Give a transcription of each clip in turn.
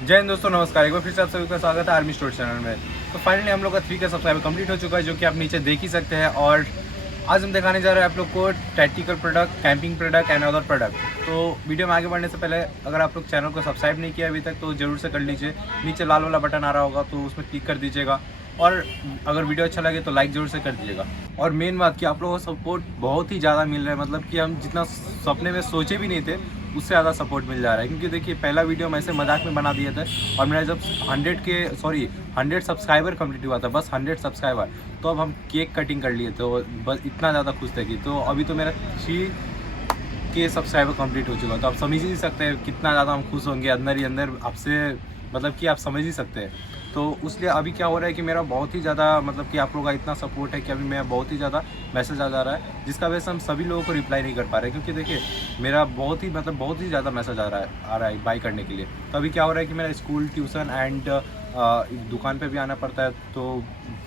जय हिंद दोस्तों, नमस्कार। एक बार फिर से आप सभी का स्वागत है आर्मी स्टोर चैनल में। तो फाइनली हम लोग का 3K सब्सक्राइबर कंप्लीट हो चुका है, जो कि आप नीचे देख ही सकते हैं। और आज हम दिखाने जा रहे हैं आप लोग को tactical product, camping product and other product. तो वीडियो में आगे बढ़ने से पहले अगर आप लोग चैनल को सब्सक्राइब नहीं किया अभी तक तो जरूर से कर लीजिए। नीचे लाल वाला बटन आ रहा होगा तो उसमें क्लिक कर दीजिएगा, और अगर वीडियो अच्छा लगे तो लाइक जरूर से कर दीजिएगा। और मेन बात कि आप लोगों का सपोर्ट बहुत ही ज़्यादा मिल रहा है, मतलब कि हम जितना सपने में सोचे भी नहीं थे उससे ज़्यादा सपोर्ट मिल जा रहा है। क्योंकि देखिए, पहला वीडियो हम ऐसे मजाक में बना दिए थे, और मेरा जब 100 सब्सक्राइबर कंप्लीट हुआ था, बस 100 सब्सक्राइबर, तो अब हम केक कटिंग कर लिए थे। बस इतना ज़्यादा खुश थे कि तो अभी तो मेरा 3K सब्सक्राइबर कंप्लीट हो चुका है। तो आप समझ ही सकते हैं कितना ज़्यादा हम खुश होंगे अंदर ही अंदर आपसे, मतलब कि आप समझ ही सकते हैं। तो इसलिए अभी क्या हो रहा है कि मेरा बहुत ही ज़्यादा, मतलब कि आप लोगों का इतना सपोर्ट है कि अभी मेरा बहुत ही ज़्यादा मैसेज आ जा रहा है, जिसका वजह से हम सभी लोगों को रिप्लाई नहीं कर पा रहे हैं। क्योंकि देखिए, मेरा बहुत ही ज़्यादा मैसेज आ रहा है बाई करने के लिए। तो अभी क्या हो रहा है कि मेरा स्कूल, ट्यूशन एंड दुकान पे भी आना पड़ता है, तो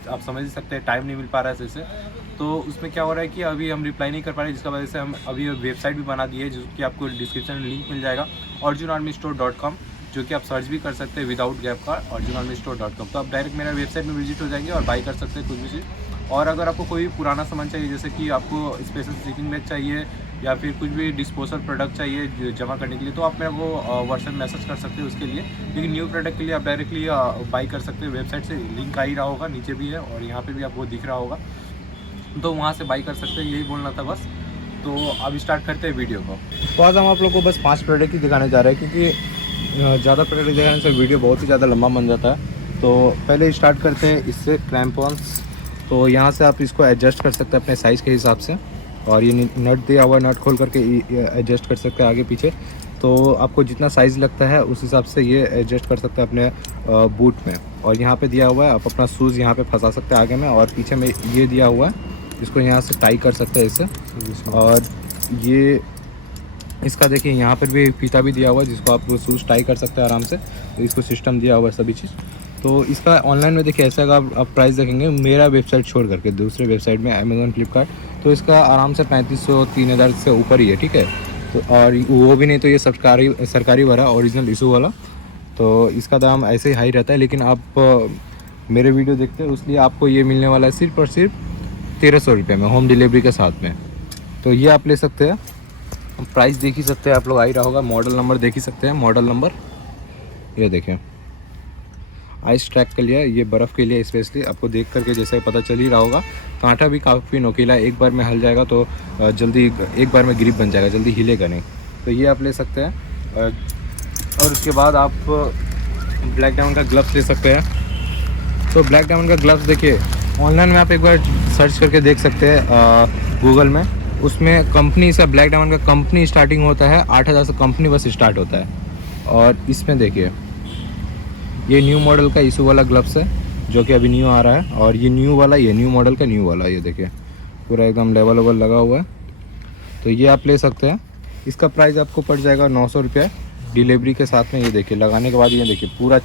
आप समझ ही सकते हैं टाइम नहीं मिल पा रहा है सही से। तो उसमें क्या हो रहा है कि अभी हम रिप्लाई नहीं कर पा रहे, जिसका वजह से हम अभी वेबसाइट भी बना दी है, जो कि आपको डिस्क्रिप्शन में लिंक मिल जाएगा, originalarmystore.com, जो कि आप सर्च भी कर सकते हैं विदाउट गैप का, originalarmystore.com। तो आप डायरेक्ट मेरा वेबसाइट में विजिट हो जाएंगे और बाई कर सकते हैं कुछ भी चीज़। और अगर आपको कोई भी पुराना सामान चाहिए, जैसे कि आपको स्पेशल स्लीपिंग बैग चाहिए या फिर कुछ भी डिस्पोजल प्रोडक्ट चाहिए जमा करने के लिए, तो आप मेरे को व्हाट्सएप मैसेज कर सकते हैं उसके लिए। लेकिन न्यू प्रोडक्ट के लिए आप डायरेक्टली बाई कर सकते हैं वेबसाइट से, लिंक आ ही रहा होगा, नीचे भी है और यहाँ पे भी आपको दिख रहा होगा, तो वहाँ से बाई कर सकते हैं। यही बोलना था बस। तो अब स्टार्ट करते हैं वीडियो को। तो आज हम आप लोग को बस 5 प्रोडक्ट ही दिखाने जा रहे हैं, क्योंकि ज़्यादा प्रोडक्ट दिखाने से वीडियो बहुत ही ज़्यादा लंबा बन जाता है। तो पहले स्टार्ट करते हैं इससे, क्रैम्पॉन्स। तो यहाँ से आप इसको एडजस्ट कर सकते हैं अपने साइज़ के हिसाब से, और ये नट दिया हुआ, नट खोल करके एडजस्ट कर सकते हैं आगे पीछे। तो आपको जितना साइज़ लगता है उस हिसाब से ये एडजस्ट कर सकते हैं अपने बूट में। और यहाँ पे दिया हुआ है, आप अपना शूज़ यहाँ पे फंसा सकते हैं आगे में, और पीछे में ये दिया हुआ है, इसको यहाँ से टाई कर सकते हैं इससे। और ये इसका देखिए यहाँ पर भी फीता भी दिया हुआ है, जिसको आप शूज़ टाई कर सकते हैं आराम से। तो इसको सिस्टम दिया हुआ है सभी चीज़। तो इसका ऑनलाइन में देखिए ऐसा अगर आप प्राइस देखेंगे, मेरा वेबसाइट छोड़ करके दूसरे वेबसाइट में अमेज़ॉन, फ्लिपकार्ट, तो इसका आराम से 3500 3000 से ऊपर ही है, ठीक है। तो और वो भी नहीं तो ये सरकारी वाला ओरिजिनल इशू वाला, तो इसका दाम ऐसे ही हाई रहता है। लेकिन आप मेरे वीडियो देखते हैं, इसलिए आपको ये मिलने वाला है सिर्फ और सिर्फ 1300 रुपये में, होम डिलीवरी के साथ में। तो ये आप ले सकते हैं। प्राइस देख ही सकते हैं आप लोग, आ ही रहा होगा। मॉडल नंबर देख ही सकते हैं, मॉडल नंबर ये देखें। आइस ट्रैक के लिए, ये बर्फ़ के लिए स्पेशली, आपको देख करके जैसे पता चल ही रहा होगा। कांटा भी काफ़ी नोकीला है, एक बार में हल जाएगा तो जल्दी, एक बार में ग्रिप बन जाएगा, जल्दी हिलेगा नहीं। तो ये आप ले सकते हैं। और उसके बाद आप ब्लैक डायमंड का ग्लव्स ले सकते हैं। तो ब्लैक डायमंड का ग्लव्स देखिए, ऑनलाइन में आप एक बार सर्च करके देख सकते हैं गूगल में। उसमें कंपनी से, ब्लैक डायमंड का कंपनी स्टार्टिंग होता है 8000 से, कंपनी बस स्टार्ट होता है। और इसमें देखिए, ये न्यू मॉडल का इशू वाला ग्लव्स है, जो कि अभी न्यू आ रहा है। और ये न्यू वाला, ये न्यू मॉडल का न्यू वाला, ये देखिए पूरा एकदम लेवल लगा हुआ है। तो ये आप ले सकते हैं। इसका प्राइस आपको पड़ जाएगा 900 रुपये डिलीवरी के साथ में। ये देखिए लगाने के बाद ये देखिए पूरा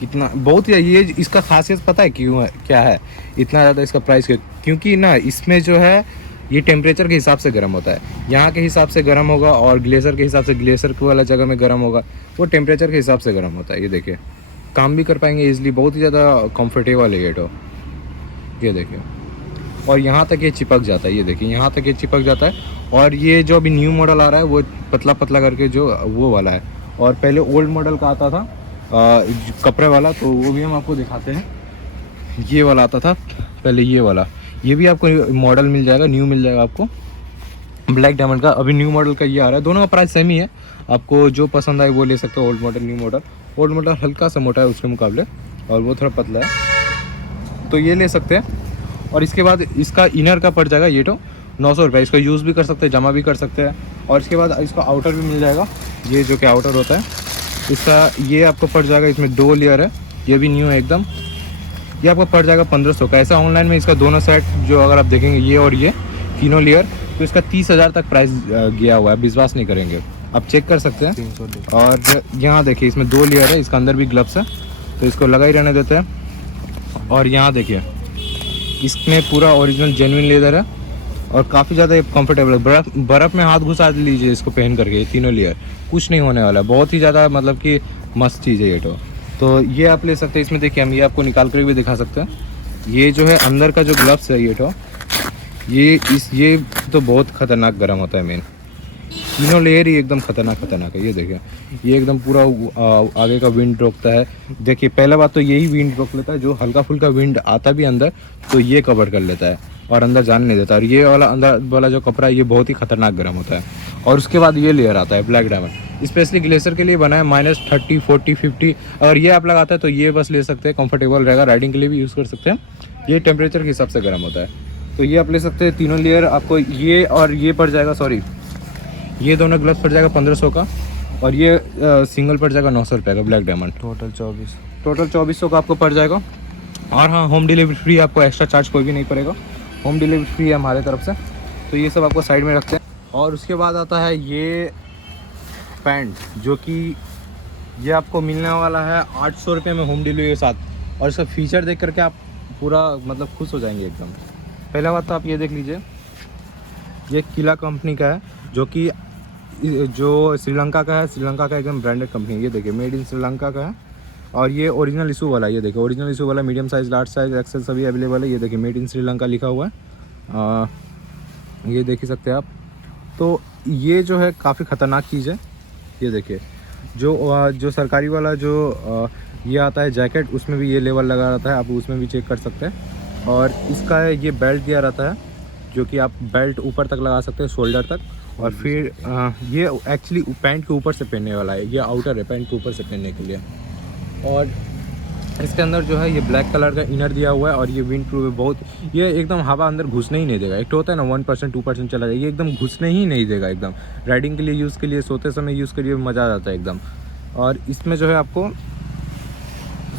कितना, बहुत ही ये इसका खासियत पता है क्यों है, क्या है इतना ज़्यादा इसका प्राइस? क्योंकि ना इसमें जो है ये टेम्परेचर के हिसाब से गर्म होता है, यहाँ के हिसाब से गर्म होगा, और ग्लेशियर के हिसाब से, ग्लेशियर वाला जगह में गर्म होगा, वो टेम्परेचर के हिसाब से गर्म होता है। ये देखिए, काम भी कर पाएंगे इजीली, बहुत ही ज़्यादा कंफर्टेबल है ये तो। ये देखिए, और यहाँ तक ये चिपक जाता है, ये देखिए यहाँ तक ये चिपक जाता है। और ये जो अभी न्यू मॉडल आ रहा है वो पतला पतला करके जो वो वाला है, और पहले ओल्ड मॉडल का आता था कपड़े वाला, तो वो भी हम आपको दिखाते हैं। ये वाला आता था पहले, ये वाला, ये भी आपको मॉडल मिल जाएगा, न्यू मिल जाएगा आपको ब्लैक डायमंड का। अभी न्यू मॉडल का ये आ रहा है, दोनों का प्राइस सेम ही है। आपको जो पसंद आए वो ले सकते हो, old model, new model. Old model हल्का सा मोटा है उसके मुकाबले, और वो थोड़ा पतला है, तो ये ले सकते हैं। और इसके बाद इसका इनर का पड़ जाएगा ये तो 900 रुपये। इसका यूज़ भी कर सकते हैं, जमा भी कर सकते हैं। और इसके बाद इसका आउटर भी मिल जाएगा, ये जो कि आउटर होता है इसका, ये आपको पड़ जाएगा, इसमें 2 लेयर है, ये भी न्यू है एकदम। ये आपको पड़ जाएगा 1500 का। ऐसा ऑनलाइन में इसका दोनों सेट जो अगर आप देखेंगे, ये और ये तीनों लेयर, तो इसका 30,000 तक प्राइस गया हुआ है। विश्वास नहीं करेंगे, आप चेक कर सकते हैं। और यहाँ देखिए, इसमें 2 लेयर है, इसका अंदर भी ग्लव्स है, तो इसको लगा ही रहने देते हैं। और यहाँ देखिए, इसमें पूरा ओरिजिनल जेन्युइन लेदर है, और काफ़ी ज़्यादा कंफर्टेबल है। बर्फ़ में हाथ घुसा लीजिए इसको पहन करके, ये तीनों लेयर, कुछ नहीं होने वाला है। बहुत ही ज़्यादा मतलब कि मस्त चीज़ है ये तो ये आप ले सकते हैं। इसमें देखिए हम ये आपको निकाल कर भी दिखा सकते हैं। ये जो है अंदर का जो ग्लव्स है ये तो बहुत ख़तरनाक गर्म होता है। मेन तीनों लेयर ही एकदम खतरनाक है। ये देखिए ये एकदम पूरा आगे का विंड रोकता है। देखिए पहला बात तो यही विंड रोक लेता है, जो हल्का फुल्का विंड आता भी अंदर तो ये कवर कर लेता है और अंदर जाने नहीं देता। और ये वाला अंदर वाला जो कपड़ा है ये बहुत ही खतरनाक गर्म होता है। और उसके बाद ये लेयर आता है ब्लैक डायमंड, स्पेशली ग्लेशियर के लिए बना है। -30, 40, 50 अगर ये आप लगाते हैं तो ये बस ले सकते हैं, कंफर्टेबल रहेगा, राइडिंग के लिए भी यूज़ कर सकते हैं। ये टेम्परेचर के हिसाब से गर्म होता है, तो ये आप ले सकते हैं। तीनों लेयर आपको ये और ये पड़ जाएगा, सॉरी ये दोनों ग्लव्स पड़ जाएगा 1500 का, और ये सिंगल पड़ जाएगा 900 रुपये का ब्लैक डायमंड। टोटल 2400 का आपको पड़ जाएगा। और हाँ, होम डिलीवरी फ्री, आपको एक्स्ट्रा चार्ज कोई भी नहीं पड़ेगा, होम डिलीवरी फ्री है हमारे तरफ से। तो ये सब आपको साइड में रखते हैं। और उसके बाद आता है ये पैंट, जो कि ये आपको मिलने वाला है 800 रुपये में होम डिलीवरी के साथ। और इसका फीचर देख करके आप पूरा मतलब खुश हो जाएंगे एकदम। पहला बात तो आप ये देख लीजिए, ये किला कंपनी का है, जो श्रीलंका का है। श्रीलंका का एकदम ब्रांडेड कंपनी है। ये देखिए मेड इन श्रीलंका का है। और ये ओरिजिनल इशू वाला है। ये देखिए ओरिजिनल इशू वाला, medium size, large size, XL सभी अवेलेबल है। ये देखिए मेड इन श्रीलंका लिखा हुआ है, ये देख ही सकते हैं आप। तो ये जो है काफ़ी ख़तरनाक चीज़ है। ये देखिए जो सरकारी वाला जो ये आता है जैकेट, उसमें भी ये लेवल लगा रहता है, आप उसमें भी चेक कर सकते हैं। और इसका ये बेल्ट दिया रहता है, जो कि आप बेल्ट ऊपर तक लगा सकते हैं, शोल्डर तक। और फिर ये एक्चुअली पैंट के ऊपर से पहनने वाला है, ये आउटर है पैंट के ऊपर से पहनने के लिए। और इसके अंदर जो है ये ब्लैक कलर का इनर दिया हुआ है। और ये विंड प्रूफ है बहुत, ये एकदम हवा अंदर घुसने ही नहीं देगा। एक तो होता है ना 1%, 2% चला जाए, ये एकदम घुसने ही नहीं देगा एकदम। राइडिंग के लिए यूज़ के लिए, सोते समय यूज़ के लिए मज़ा आ जाता है एकदम। और इसमें जो है आपको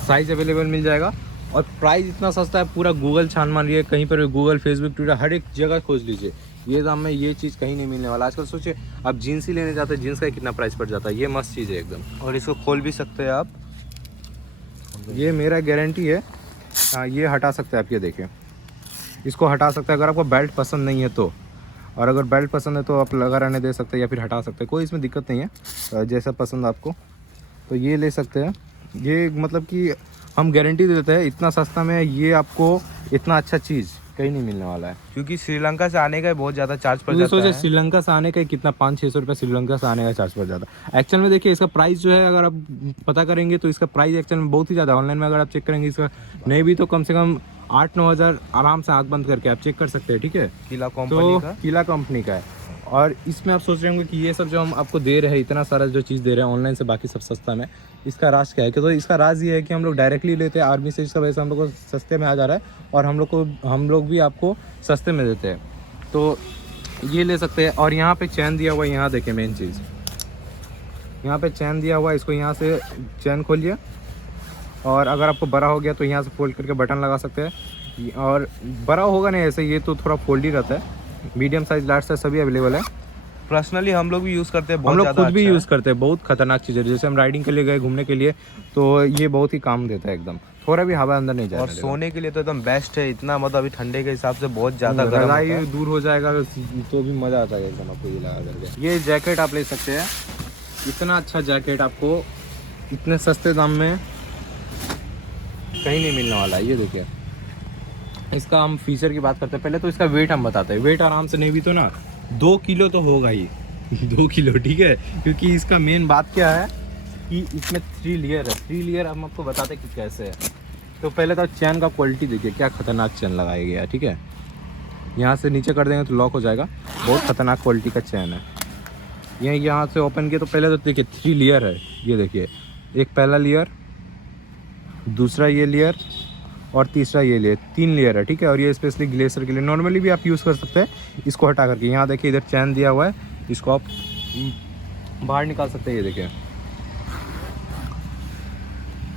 साइज़ अवेलेबल मिल जाएगा। और प्राइस इतना सस्ता है, पूरा गूगल छान मारिए, कहीं पर भी गूगल, फेसबुक, ट्विटर, हर एक जगह खोज लीजिए, ये दाम में ये चीज़ कहीं नहीं मिलने वाला। आजकल सोचिए आप जीन्स ही लेने जाते हैं, जीन्स का कितना प्राइस पड़ जाता है। ये मस्त चीज़ है एकदम। और इसको खोल भी सकते हैं आप, ये मेरा गारंटी है। ये हटा सकते हैं आप, ये देखिए इसको हटा सकते हैं अगर आपको बेल्ट पसंद नहीं है तो। और अगर बेल्ट पसंद है तो आप लगा रहने दे सकते हैं या फिर हटा सकते हैं, कोई इसमें दिक्कत नहीं है। जैसा पसंद आपको तो ये ले सकते हैं। ये मतलब कि हम गारंटी देते हैं, इतना सस्ता में ये आपको इतना अच्छा चीज़ कहीं नहीं मिलने वाला है। क्योंकि श्रीलंका से आने का बहुत ज़्यादा चार्ज पड़ जाता है। श्रीलंका से आने का कितना 500-600 रुपये श्रीलंका से आने का चार्ज पड़ जाता है। एक्चुअल में देखिए इसका प्राइस जो है, अगर आप पता करेंगे तो इसका प्राइस एक्चुअल में बहुत ही ज़्यादा। ऑनलाइन में अगर आप चेक करेंगे इसका नहीं भी तो कम से कम 8-9 हज़ार आराम से आँख बंद करके आप चेक कर सकते हैं, ठीक है। किला कंपनी का है। और इसमें आप सोच रहे होंगे कि ये सब जो हम आपको दे रहे हैं, इतना सारा जो चीज़ दे रहे हैं ऑनलाइन से बाकी सब सस्ता में, इसका राज क्या है? कि तो इसका राज ये है कि हम लोग डायरेक्टली लेते हैं आर्मी से, इसका वजह से हम लोग को सस्ते में आ जा रहा है। और हम लोग भी आपको सस्ते में देते हैं, तो ये ले सकते हैं। और यहाँ पे चैन दिया हुआ है, यहाँ देखिए मेन चीज़, यहाँ पे चैन दिया हुआ है। इसको यहाँ से चैन खोलिए, और अगर आपको बड़ा हो गया तो यहाँ से फोल्ड करके बटन लगा सकते हैं। और बड़ा होगा नहीं ऐसे, ये तो थोड़ा फोल्ड ही रहता है। मीडियम साइज, लार्ज साइज सभी अवेलेबल है। पर्सनली हम लोग भी यूज़ करते हैं, हम लोग खुद भी यूज़ करते हैं। बहुत खतरनाक चीज़ है। जैसे हम राइडिंग के लिए गए, घूमने के लिए, तो ये बहुत ही काम देता है एकदम। थोड़ा भी हवा अंदर नहीं जाए। और सोने के लिए तो एकदम बेस्ट है। इतना मतलब अभी ठंडे के हिसाब से बहुत ज़्यादा गर्म होता है। दूर हो जाएगा तो भी मज़ा आता है एकदम आपको ये लगा करके। ये जैकेट आप ले सकते हैं, इतना अच्छा जैकेट आपको इतने सस्ते दाम में कहीं नहीं मिलने वाला है। ये देखिए इसका हम फीचर की बात करते हैं। पहले तो इसका वेट हम बताते हैं। वेट आराम से नहीं भी तो ना 2 किलो तो होगा ही 2 किलो, ठीक है। क्योंकि इसका मेन बात क्या है कि इसमें 3 लेयर है। 3 लेयर हम आपको बताते हैं कि कैसे है। तो पहले तो चैन का क्वालिटी देखिए, क्या खतरनाक चैन लगाया गया है, ठीक है। यहाँ से नीचे कर देंगे तो लॉक हो जाएगा, बहुत खतरनाक क्वालिटी का चैन है। यहाँ से ओपन किया तो पहले तो देखिए 3 लेयर है। ये देखिए एक पहला लेयर, दूसरा ये लेयर, और तीसरा ये लेयर, 3 लेयर है, ठीक है। और ये स्पेशली ग्लेशियर के लिए, नॉर्मली भी आप यूज़ कर सकते हैं। इसको हटा करके यहाँ देखिए इधर चैन दिया हुआ है, इसको आप बाहर निकाल सकते हैं। ये देखिए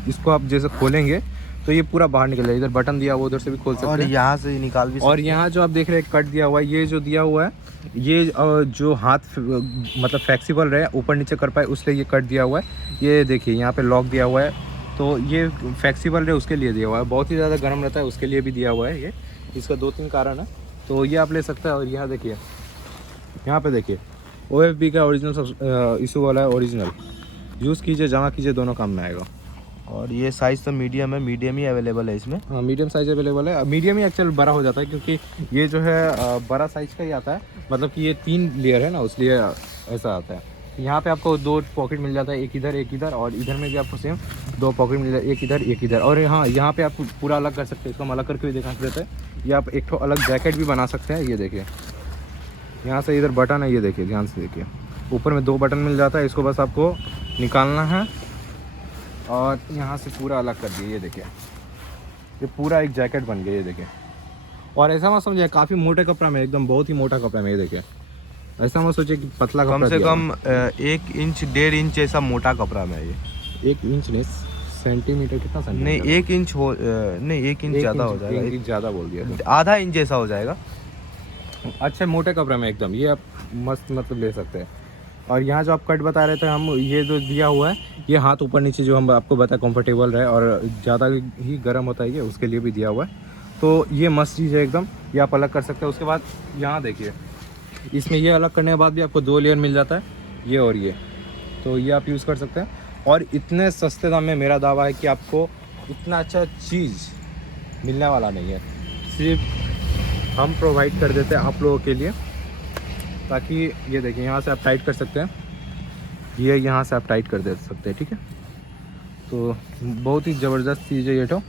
इसको आप जैसे खोलेंगे तो ये पूरा बाहर निकल जाएगा। इधर बटन दिया हुआ, उधर से भी खोल सकते हैं, और यहाँ से निकाल भी सकते हैं। और यहाँ जो आप देख रहे हैं कट दिया हुआ है, ये जो दिया हुआ है, ये जो हाथ मतलब फ्लेक्सिबल रहे, ऊपर नीचे कर पाए, उसलिए ये कट दिया हुआ है। ये देखिए यहाँ पे लॉक दिया हुआ है, तो ये फ्लेक्सिबल रहे उसके लिए दिया हुआ है। बहुत ही ज़्यादा गर्म रहता है उसके लिए भी दिया हुआ है। ये इसका 2-3 कारण है, तो ये आप ले सकते हैं। और यहाँ देखिए, यहाँ पे देखिए OFB का ओरिजिनल इशू वाला है, ओरिजिनल यूज़ कीजिए, जमा कीजिए, दोनों काम में आएगा। और ये साइज़ तो मीडियम है, मीडियम ही अवेलेबल है इसमें। हाँ, मीडियम साइज़ अवेलेबल है। मीडियम ही एक्चुअल बड़ा हो जाता है, क्योंकि ये जो है बड़ा साइज़ का ही आता है, मतलब कि ये 3 लेयर है ना, इसलिए ऐसा आता है। यहाँ पे आपको 2 पॉकेट मिल जाता है, एक इधर, और इधर में भी आपको सेम 2 पॉकेट मिल जाता है, एक इधर। और हाँ, यहाँ पे आप पूरा अलग कर सकते हैं, इसको हम अलग करके भी दिखा देते हैं। ये आप एक ठो अलग जैकेट भी बना सकते हैं। ये देखिए, यहाँ से इधर बटन है, ये देखिए, ध्यान से देखिए, ऊपर में 2 बटन मिल जाता है, इसको बस आपको निकालना है और यहाँ से पूरा अलग कर दिए। ये देखिए, ये पूरा एक जैकेट बन गया, ये देखिए। और ऐसा मत समझिए काफ़ी मोटे कपड़ा में, एकदम बहुत ही मोटा कपड़ा में, ये देखिए। ऐसा मत सोचिए कि पतला कपड़ा, कम से कम 1 इंच 1.5 इंच ऐसा मोटा कपड़ा में है ये। 1 इंच नहीं, सेंटीमीटर, कितना सेंटीमीटर? नहीं 1 इंच हो, नहीं 1 इंच ज़्यादा हो जाएगा, 1 इंच ज़्यादा बोल दिया तो। आधा इंच ऐसा हो जाएगा। अच्छे मोटे कपड़े में एकदम, ये आप मस्त मतलब ले सकते हैं। और यहाँ जो आप कट बता रहे थे हम, ये जो दिया हुआ है, ये हाथ ऊपर नीचे जो हम आपको बता कंफर्टेबल रहे और ज़्यादा ही गर्म होता है, ये उसके लिए भी दिया हुआ है। तो ये मस्त चीज़ है एकदम, ये आप अलग कर सकते हैं। उसके बाद यहाँ देखिए, इसमें ये अलग करने के बाद भी आपको 2 लेयर मिल जाता है, ये और ये। तो ये आप यूज़ कर सकते हैं। और इतने सस्ते दाम में मेरा दावा है कि आपको इतना अच्छा चीज़ मिलने वाला नहीं है। सिर्फ हम प्रोवाइड कर देते हैं आप लोगों के लिए, ताकि ये देखिए, यहाँ से आप टाइट कर सकते हैं, ये यहाँ से आप टाइट कर दे सकते हैं, ठीक है। तो बहुत ही ज़बरदस्त चीज़ है ये, तो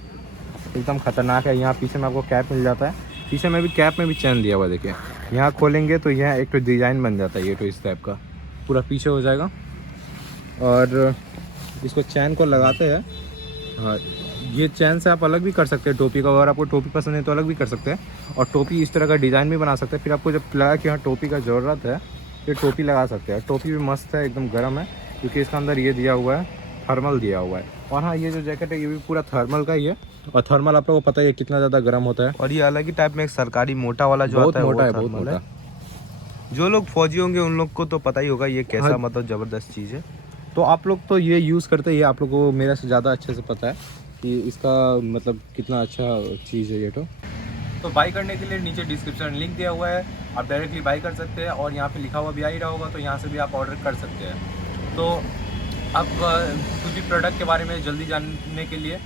एकदम ख़तरनाक है। यहाँ पीछे में आपको कैप मिल जाता है, पीछे में भी कैप में भी चैन दिया हुआ है, देखिए। यहाँ खोलेंगे तो यहाँ एक तो डिज़ाइन बन जाता है, ये तो इस टाइप का पूरा पीछे हो जाएगा। और इसको चैन को लगाते हैं, हाँ, ये चैन से आप अलग भी कर सकते हैं टोपी का। अगर आपको टोपी पसंद है तो अलग भी कर सकते हैं, और टोपी इस तरह का डिज़ाइन भी बना सकते हैं। फिर आपको जब लगा कि हाँ टोपी का ज़रूरत है, फिर टोपी लगा सकते हैं। टोपी भी मस्त है, एकदम गर्म है, क्योंकि इसके अंदर ये दिया हुआ है, थर्मल दिया हुआ है। और हाँ, ये जो जैकेट है ये भी पूरा थर्मल का ही है, और थर्मल आप लोगों को पता ही है कितना ज़्यादा गर्म होता है। और ये अलग ही टाइप में एक सरकारी मोटा वाला जो बहुत आता है, मोटा है, वो बहुत थर्मल मोटा। जो लोग फौजी होंगे उन लोग को तो पता ही होगा ये कैसा, हाँ। मतलब ज़बरदस्त चीज़ है। तो आप लोग तो ये यूज़ करते हैं, ये आप लोग को मेरे से ज़्यादा अच्छे से पता है कि इसका मतलब कितना अच्छा चीज़ है ये। तो बाई करने के लिए नीचे डिस्क्रिप्शन लिंक दिया हुआ है, आप डायरेक्टली बाई कर सकते हैं। और यहाँ पे लिखा हुआ भी आ ही रहा होगा, तो यहाँ से भी आप ऑर्डर कर सकते हैं। तो आप कुछ भी प्रोडक्ट के बारे में जल्दी जानने के लिए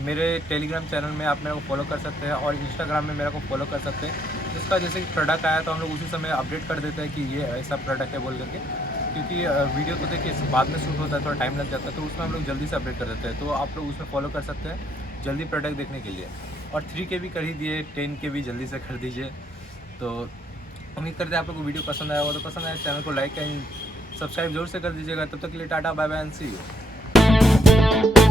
मेरे टेलीग्राम चैनल में आप मेरे को फॉलो कर सकते हैं, और इंस्टाग्राम में मेरे को फॉलो कर सकते हैं। जिसका जैसे कि प्रोडक्ट आया तो हम लोग उसी समय अपडेट कर देते हैं कि ये ऐसा प्रोडक्ट है बोल करके, क्योंकि वीडियो तो देखिए बाद में शूट होता है, थोड़ा टाइम लग जाता है, तो उसमें हम लोग जल्दी से अपडेट कर देते हैं। तो आप लोग उसमें फॉलो कर सकते हैं जल्दी प्रोडक्ट देखने के लिए। और 3K भी कर ही दिए, 10K भी जल्दी से कर दीजिए। तो उम्मीद करते हैं आप लोग को वीडियो पसंद आया होगा। तो पसंद आया चैनल को लाइक एंड सब्सक्राइब जरूर से कर दीजिएगा। तब तक के लिए tata, bye bye and see you.